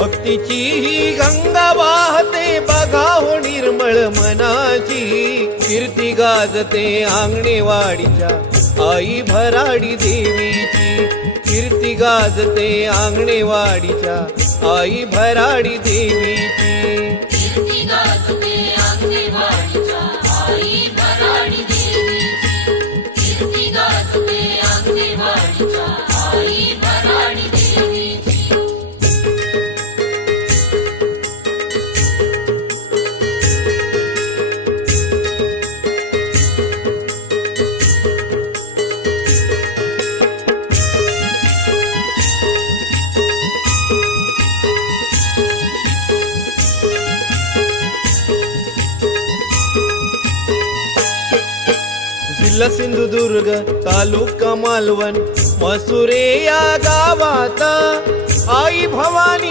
भक्तीची ही गंगा वाहते बघा हो निर्मळ मनाची, कीर्ती गाजते अंगणेवाडीच्या आई भराडी देवीची, कीर्ती गाजते अंगणेवाडीच्या आई भराडी देवीची, कीर्ती गाजते अंगणेवाडीच्या आई भराडी देवीची, कीर्ती गाजते अंगणेवाडीच्या आई भराडी देवीची. जिल्हा सिंधुदुर्ग तालुका मालवण मसुरे या गावात आई भवानी